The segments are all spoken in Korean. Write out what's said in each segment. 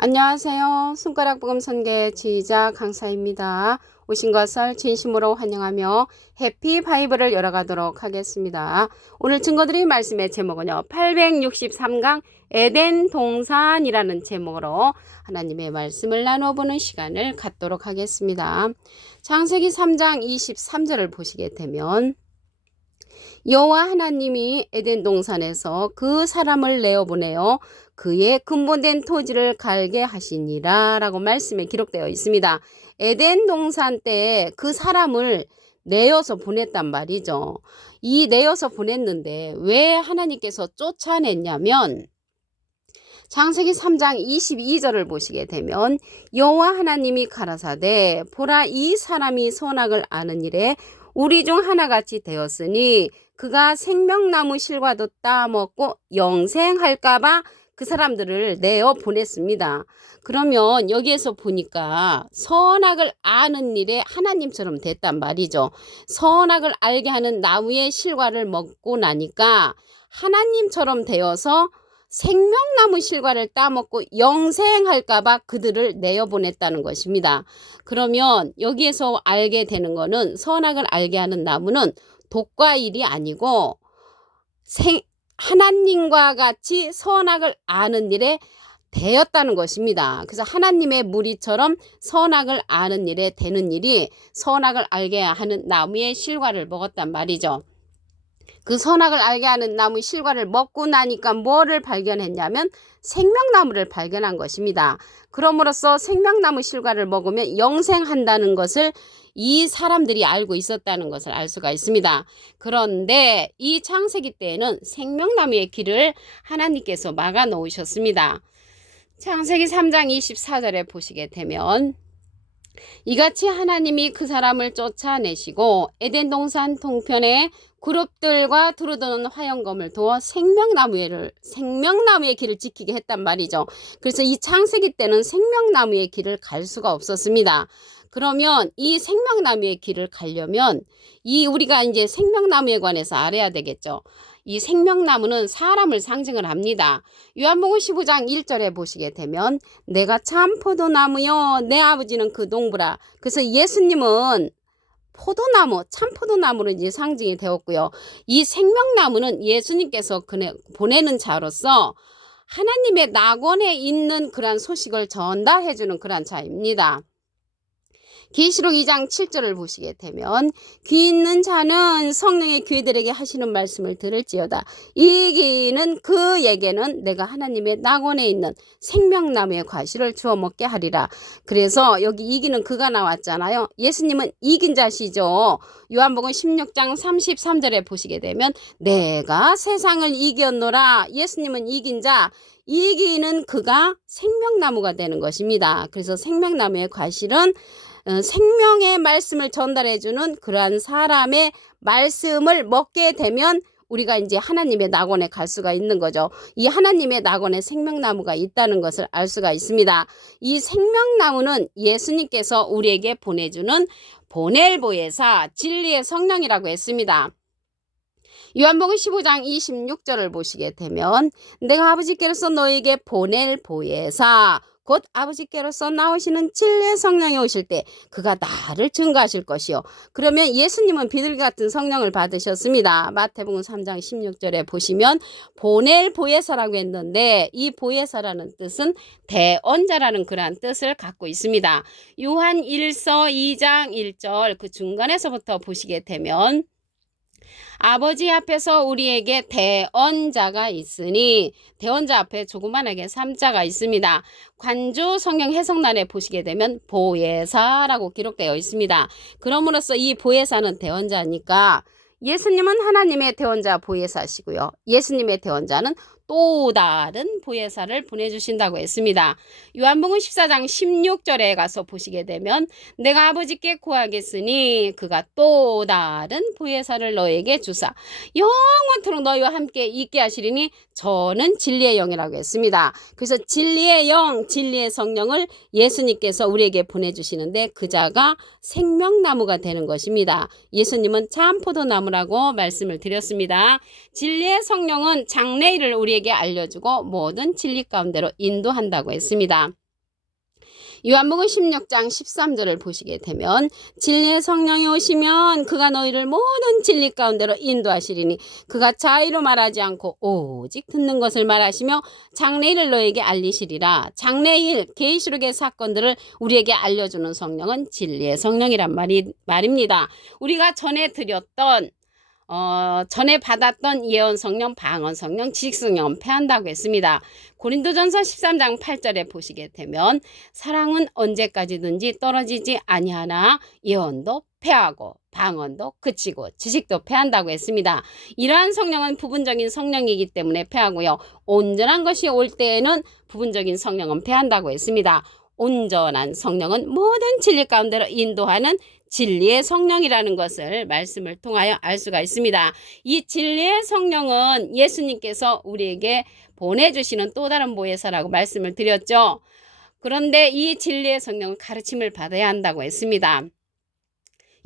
안녕하세요. 손가락 복음 선계 지휘자 강사입니다. 오신 것을 진심으로 환영하며 해피 바이블을 열어가도록 하겠습니다. 오늘 증거드릴 말씀의 제목은요. 863강 에덴 동산이라는 제목으로 하나님의 말씀을 나눠보는 시간을 갖도록 하겠습니다. 창세기 3장 23절을 보시게 되면 여호와 하나님이 에덴 동산에서 그 사람을 내어보내어 그의 근본된 토지를 갈게 하시니라 라고 말씀에 기록되어 있습니다. 에덴 동산 때 그 사람을 내어서 보냈단 말이죠. 이 내어서 보냈는데 왜 하나님께서 쫓아냈냐면 창세기 3장 22절을 보시게 되면 여호와 하나님이 가라사대 보라 이 사람이 선악을 아는 일에 우리 중 하나같이 되었으니 그가 생명나무 실과도 따먹고 영생할까봐 그 사람들을 내어 보냈습니다. 그러면 여기에서 보니까 선악을 아는 일에 하나님처럼 됐단 말이죠. 선악을 알게 하는 나무의 실과를 먹고 나니까 하나님처럼 되어서 생명나무 실과를 따먹고 영생할까봐 그들을 내어보냈다는 것입니다. 그러면 여기에서 알게 되는 거는 선악을 알게 하는 나무는 독과일이 아니고 하나님과 같이 선악을 아는 일에 되었다는 것입니다. 그래서 하나님의 무리처럼 선악을 아는 일에 되는 일이 선악을 알게 하는 나무의 실과를 먹었단 말이죠. 그 선악을 알게 하는 나무 실과를 먹고 나니까 뭐를 발견했냐면 생명나무를 발견한 것입니다. 그럼으로써 생명나무 실과를 먹으면 영생한다는 것을 이 사람들이 알고 있었다는 것을 알 수가 있습니다. 그런데 이 창세기 때에는 생명나무의 길을 하나님께서 막아 놓으셨습니다. 창세기 3장 24절에 보시게 되면 이같이 하나님이 그 사람을 쫓아내시고 에덴 동산 동편에 그룹들과 두루드는 화영검을 두어 생명나무의 길을 지키게 했단 말이죠. 그래서 이 창세기 때는 생명나무의 길을 갈 수가 없었습니다. 그러면 이 생명나무의 길을 가려면 우리가 이제 생명나무에 관해서 알아야 되겠죠. 이 생명나무는 사람을 상징을 합니다. 요한복음 15장 1절에 보시게 되면 내가 참 포도나무요 내 아버지는 그 동부라. 그래서 예수님은 포도나무, 참 포도나무로 이제 상징이 되었고요. 이 생명나무는 예수님께서 보내는 자로서 하나님의 낙원에 있는 그러한 소식을 전달해주는 그러한 자입니다. 계시록 2장 7절을 보시게 되면 귀 있는 자는 성령의 교회들에게 하시는 말씀을 들을지어다. 이 귀는 그에게는 내가 하나님의 낙원에 있는 생명나무의 과실을 주어 먹게 하리라. 그래서 여기 이기는 그가 나왔잖아요. 예수님은 이긴 자시죠. 요한복음 16장 33절에 보시게 되면 내가 세상을 이겼노라. 예수님은 이긴 자. 이기는 그가 생명나무가 되는 것입니다. 그래서 생명나무의 과실은 생명의 말씀을 전달해주는 그러한 사람의 말씀을 먹게 되면 우리가 이제 하나님의 낙원에 갈 수가 있는 거죠. 이 하나님의 낙원에 생명나무가 있다는 것을 알 수가 있습니다. 이 생명나무는 예수님께서 우리에게 보내주는 보넬보혜사 진리의 성령이라고 했습니다. 요한복음 15장 26절을 보시게 되면 내가 아버지께로서 너에게 보낼 보혜사 곧 아버지께로서 나오시는 진리의 성령이 오실 때 그가 나를 증거하실 것이요. 그러면 예수님은 비둘기 같은 성령을 받으셨습니다. 마태복음 3장 16절에 보시면 보낼 보혜사라고 했는데 이 보혜사라는 뜻은 대언자라는 그러한 뜻을 갖고 있습니다. 요한 1서 2장 1절 그 중간에서부터 보시게 되면 아버지 앞에서 우리에게 대언자가 있으니 대언자 앞에 조그만하게 3자가 있습니다. 관주 성경 해석란에 보시게 되면 보혜사라고 기록되어 있습니다. 그럼으로써 이 보혜사는 대언자니까 예수님은 하나님의 대언자 보혜사시고요. 예수님의 대언자는 또 다른 보혜사를 보내주신다고 했습니다. 요한복음 14장 16절에 가서 보시게 되면 내가 아버지께 구하겠으니 그가 또 다른 보혜사를 너에게 주사 영원토록 너희와 함께 있게 하시리니 저는 진리의 영이라고 했습니다. 그래서 진리의 영, 진리의 성령을 예수님께서 우리에게 보내주시는데 그 자가 생명나무가 되는 것입니다. 예수님은 참 포도나무라고 말씀을 드렸습니다. 진리의 성령은 장래일을 우리에게 알려주고 모든 진리 가운데로 인도한다고 했습니다. 요한복음 16장 13절을 보시게 되면 진리의 성령이 오시면 그가 너희를 모든 진리 가운데로 인도하시리니 그가 자의로 말하지 않고 오직 듣는 것을 말하시며 장래일을 너에게 알리시리라. 장래일 계시록의 사건들을 우리에게 알려주는 성령은 진리의 성령이란 말입니다. 우리가 전에 드렸던 전에 받았던 예언 성령, 방언 성령, 지식 성령은 패한다고 했습니다. 고린도전서 13장 8절에 보시게 되면 사랑은 언제까지든지 떨어지지 아니하나 예언도 패하고 방언도 그치고 지식도 패한다고 했습니다. 이러한 성령은 부분적인 성령이기 때문에 패하고요. 온전한 것이 올 때에는 부분적인 성령은 패한다고 했습니다. 온전한 성령은 모든 진리 가운데로 인도하는 진리의 성령이라는 것을 말씀을 통하여 알 수가 있습니다. 이 진리의 성령은 예수님께서 우리에게 보내주시는 또 다른 보혜사라고 말씀을 드렸죠. 그런데 이 진리의 성령은 가르침을 받아야 한다고 했습니다.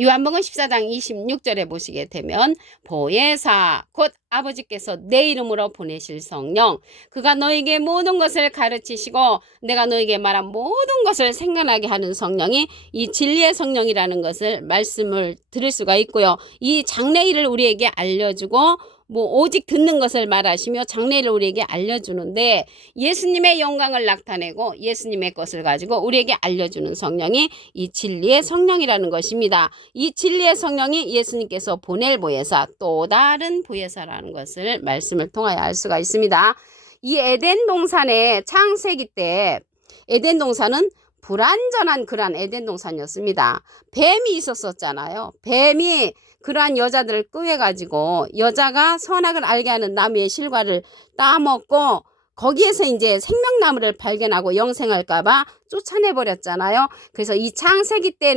요한복음 14장 26절에 보시게 되면 보혜사 곧 아버지께서 내 이름으로 보내실 성령 그가 너에게 모든 것을 가르치시고 내가 너에게 말한 모든 것을 생각나게 하는 성령이 이 진리의 성령이라는 것을 말씀을 드릴 수가 있고요. 이 장래일을 우리에게 알려주고 오직 듣는 것을 말하시며 장래일을 우리에게 알려주는데 예수님의 영광을 나타내고 예수님의 것을 가지고 우리에게 알려주는 성령이 이 진리의 성령이라는 것입니다. 이 진리의 성령이 예수님께서 보낼 보혜사 또 다른 보혜사라는 것을 말씀을 통하여 알 수가 있습니다. 이 에덴 동산의 창세기 때 에덴 동산은 불완전한 그러한 에덴 동산이었습니다. 뱀이 있었잖아요. 뱀이 그러한 여자들을 끄해가지고 여자가 선악을 알게 하는 나무의 실과를 따먹고 거기에서 이제 생명나무를 발견하고 영생할까봐 쫓아내버렸잖아요. 그래서 이 창세기 때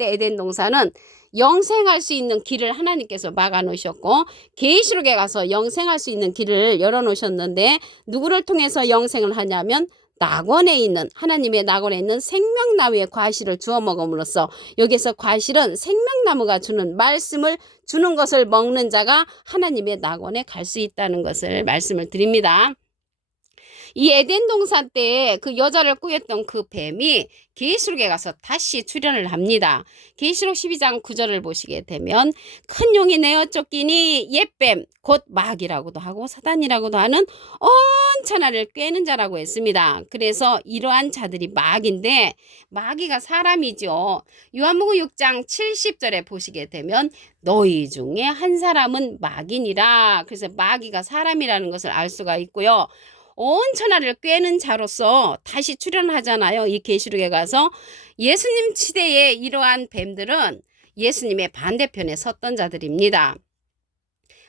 에덴 동산은 영생할 수 있는 길을 하나님께서 막아놓으셨고 계시록에 가서 영생할 수 있는 길을 열어놓으셨는데 누구를 통해서 영생을 하냐면 낙원에 있는 하나님의 낙원에 있는 생명나무의 과실을 주워 먹음으로써 여기서 과실은 생명나무가 주는 말씀을 주는 것을 먹는 자가 하나님의 낙원에 갈 수 있다는 것을 말씀을 드립니다. 이 에덴 동산 때 그 여자를 꾸였던 그 뱀이 계시록에 가서 다시 출현을 합니다. 계시록 12장 9절을 보시게 되면 큰 용이 내어 쫓기니 옛뱀 곧 마귀라고도 하고 사단이라고도 하는 온 천하를 꿰는 자라고 했습니다. 그래서 이러한 자들이 마귀인데 마귀가 사람이죠. 요한복음 6장 70절에 보시게 되면 너희 중에 한 사람은 마귀니라. 그래서 마귀가 사람이라는 것을 알 수가 있고요. 온 천하를 꿰는 자로서 다시 출현하잖아요. 이 계시록에 가서 예수님 시대에 이러한 뱀들은 예수님의 반대편에 섰던 자들입니다.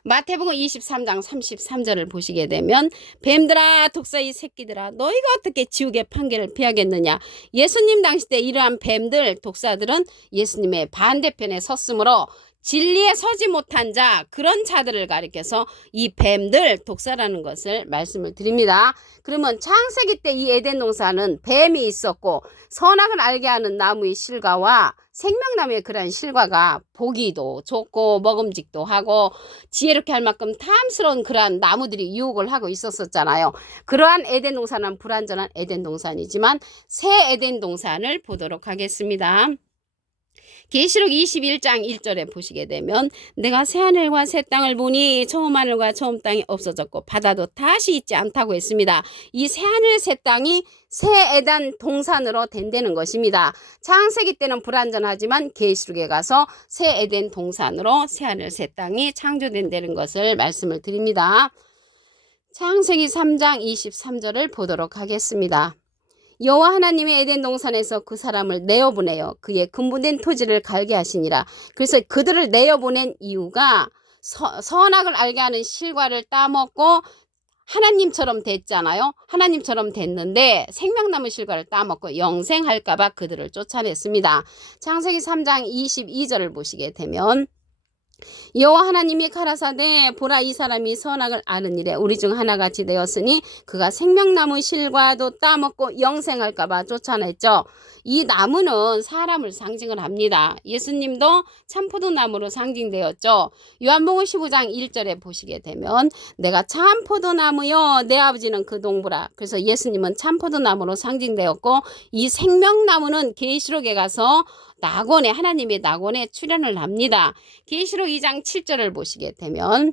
마태복음 23장 33절을 보시게 되면 뱀들아 독사의 새끼들아 너희가 어떻게 지옥의 판결을 피하겠느냐. 예수님 당시 때 이러한 뱀들 독사들은 예수님의 반대편에 섰으므로 진리에 서지 못한 자 그런 자들을 가리켜서 이 뱀들 독사라는 것을 말씀을 드립니다. 그러면 창세기 때 이 에덴 동산은 뱀이 있었고 선악을 알게 하는 나무의 실과와 생명나무의 그러한 실과가 보기도 좋고 먹음직도 하고 지혜롭게 할 만큼 탐스러운 그러한 나무들이 유혹을 하고 있었잖아요. 그러한 에덴 동산은 불완전한 에덴 동산이지만 새 에덴 동산을 보도록 하겠습니다. 계시록 21장 1절에 보시게 되면 내가 새하늘과 새 땅을 보니 처음 하늘과 처음 땅이 없어졌고 바다도 다시 있지 않다고 했습니다. 이 새하늘 새 땅이 새 에덴 동산으로 된다는 것입니다. 창세기 때는 불완전하지만 계시록에 가서 새 에덴 동산으로 새하늘 새 땅이 창조된다는 것을 말씀을 드립니다. 창세기 3장 23절을 보도록 하겠습니다. 여호와 하나님이 에덴 동산에서 그 사람을 내어보내어 그의 근본된 토지를 갈게 하시니라. 그래서 그들을 내어보낸 이유가 선악을 알게 하는 실과를 따먹고 하나님처럼 됐잖아요. 하나님처럼 됐는데 생명나무 실과를 따먹고 영생할까 봐 그들을 쫓아냈습니다. 창세기 3장 22절을 보시게 되면 여호와 하나님이 가라사대 보라 이 사람이 선악을 아는 일에 우리 중 하나같이 되었으니 그가 생명나무 실과도 따먹고 영생할까 봐 쫓아냈죠. 이 나무는 사람을 상징을 합니다. 예수님도 참포도나무로 상징되었죠. 요한복음 15장 1절에 보시게 되면 내가 참포도나무요 내 아버지는 그 동부라. 그래서 예수님은 참포도나무로 상징되었고 이 생명나무는 계시록에 가서 낙원에 하나님의 낙원에 출현을 합니다. 계시록 2장 7절을 보시게 되면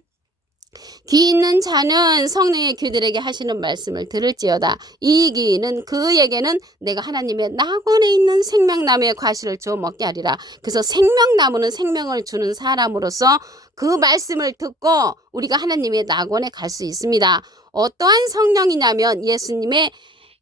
귀 있는 자는 성령의 귀들에게 하시는 말씀을 들을지어다. 이 귀는 그에게는 내가 하나님의 낙원에 있는 생명나무의 과실을 주어 먹게 하리라. 그래서 생명나무는 생명을 주는 사람으로서 그 말씀을 듣고 우리가 하나님의 낙원에 갈 수 있습니다. 어떠한 성령이냐면 예수님의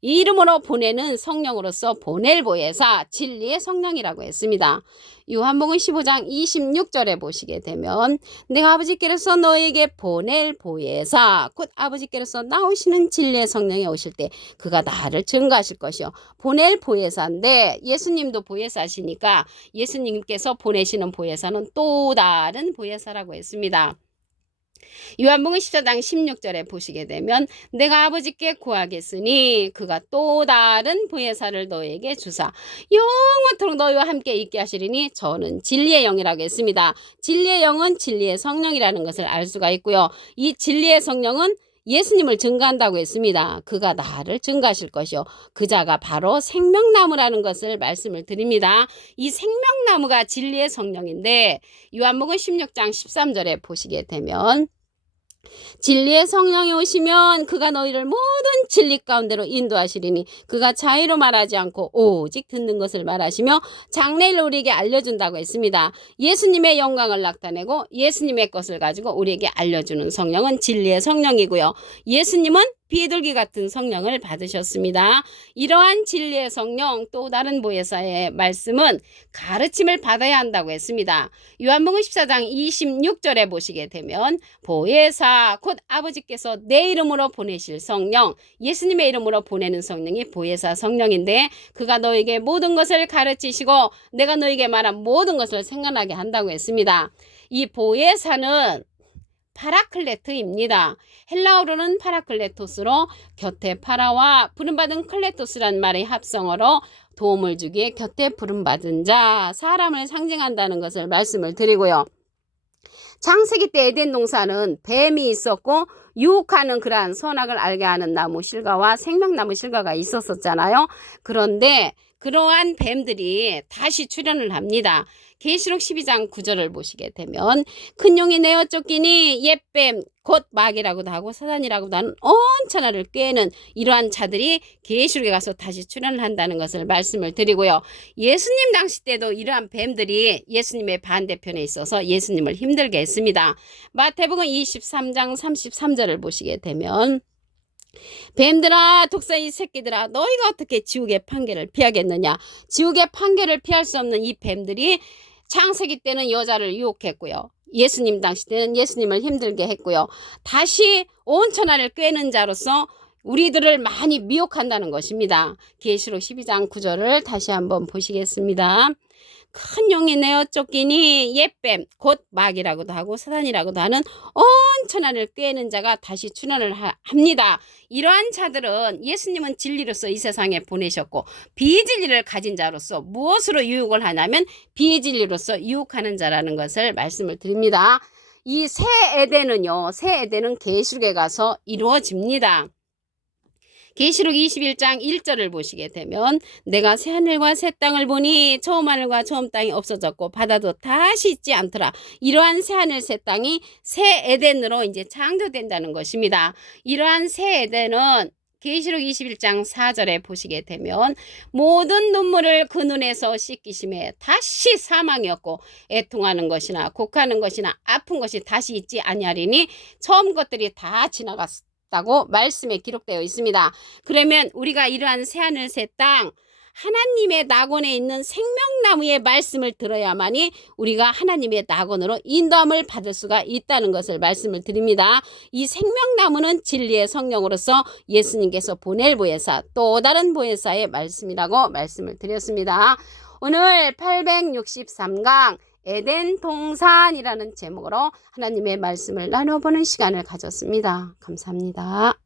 이름으로 보내는 성령으로서 보낼 보혜사 진리의 성령이라고 했습니다. 요한복음 15장 26절에 보시게 되면 내가 아버지께로서 너에게 보낼 보혜사 곧 아버지께로서 나오시는 진리의 성령이 오실 때 그가 나를 증거하실 것이요. 보낼 보혜사인데 예수님도 보혜사시니까 예수님께서 보내시는 보혜사는 또 다른 보혜사라고 했습니다. 요한복음 14장 16절에 보시게 되면 내가 아버지께 구하겠으니 그가 또 다른 보혜사를 너에게 주사 영원토록 너희와 함께 있게 하시리니 저는 진리의 영이라고 했습니다. 진리의 영은 진리의 성령이라는 것을 알 수가 있고요. 이 진리의 성령은 예수님을 증거한다고 했습니다. 그가 나를 증거하실 것이요. 그 자가 바로 생명나무라는 것을 말씀을 드립니다. 이 생명나무가 진리의 성령인데 요한복음 16장 13절에 보시게 되면 진리의 성령이 오시면 그가 너희를 모든 진리 가운데로 인도하시리니 그가 자의로 말하지 않고 오직 듣는 것을 말하시며 장래를 우리에게 알려준다고 했습니다. 예수님의 영광을 나타내고 예수님의 것을 가지고 우리에게 알려주는 성령은 진리의 성령이고요. 예수님은 비둘기 같은 성령을 받으셨습니다. 이러한 진리의 성령 또 다른 보혜사의 말씀은 가르침을 받아야 한다고 했습니다. 요한복음 14장 26절에 보시게 되면 보혜사 곧 아버지께서 내 이름으로 보내실 성령 예수님의 이름으로 보내는 성령이 보혜사 성령인데 그가 너에게 모든 것을 가르치시고 내가 너에게 말한 모든 것을 생각나게 한다고 했습니다. 이 보혜사는 파라클레트입니다. 헬라어로는 파라클레토스로 곁에 파라와 부름받은 클레토스란 말의 합성어로 도움을 주기에 곁에 부름받은 자, 사람을 상징한다는 것을 말씀을 드리고요. 창세기 때 에덴 동산은 뱀이 있었고 유혹하는 그러한 선악을 알게 하는 나무 실과와 생명나무 실과가 있었잖아요. 그런데 그러한 뱀들이 다시 출현을 합니다. 계시록 12장 9절을 보시게 되면 큰 용이 내어 쫓기니 옛뱀 곧 마귀라고도 하고 사단이라고도 하는 온천하를 꿰는 이러한 자들이 계시록에 가서 다시 출현을 한다는 것을 말씀을 드리고요. 예수님 당시 때도 이러한 뱀들이 예수님의 반대편에 있어서 예수님을 힘들게 했습니다. 마태복음 23장 33절을 보시게 되면 뱀들아 독사의 새끼들아 너희가 어떻게 지옥의 판결을 피하겠느냐. 지옥의 판결을 피할 수 없는 이 뱀들이 창세기 때는 여자를 유혹했고요. 예수님 당시 때는 예수님을 힘들게 했고요. 다시 온천하를 꿰는 자로서 우리들을 많이 미혹한다는 것입니다. 계시록 12장 9절을 다시 한번 보시겠습니다. 큰 용이 내어 쫓기니 옛뱀 곧 마귀라고도 하고 사단이라고도 하는 온천하를 꿰는 자가 다시 출현을 합니다. 이러한 자들은 예수님은 진리로서 이 세상에 보내셨고 비진리를 가진 자로서 무엇으로 유혹을 하냐면 비진리로서 유혹하는 자라는 것을 말씀을 드립니다. 이 새 에덴은요. 새 에덴은 계시록에 가서 이루어집니다. 계시록 21장 1절을 보시게 되면 내가 새하늘과 새 땅을 보니 처음 하늘과 처음 땅이 없어졌고 바다도 다시 있지 않더라. 이러한 새하늘 새 땅이 새 에덴으로 이제 창조된다는 것입니다. 이러한 새 에덴은 계시록 21장 4절에 보시게 되면 모든 눈물을 그 눈에서 씻기심에 다시 사망이 없고 애통하는 것이나 곡하는 것이나 아픈 것이 다시 있지 아니하리니 처음 것들이 다 지나갔다. 다고 말씀에 기록되어 있습니다. 그러면 우리가 이러한 새하늘 새 땅 하나님의 낙원에 있는 생명나무의 말씀을 들어야만이 우리가 하나님의 낙원으로 인도함을 받을 수가 있다는 것을 말씀을 드립니다. 이 생명나무는 진리의 성령으로서 예수님께서 보낼 보혜사 또 다른 보혜사의 말씀이라고 말씀을 드렸습니다. 오늘 863강 에덴 동산이라는 제목으로 하나님의 말씀을 나눠보는 시간을 가졌습니다. 감사합니다.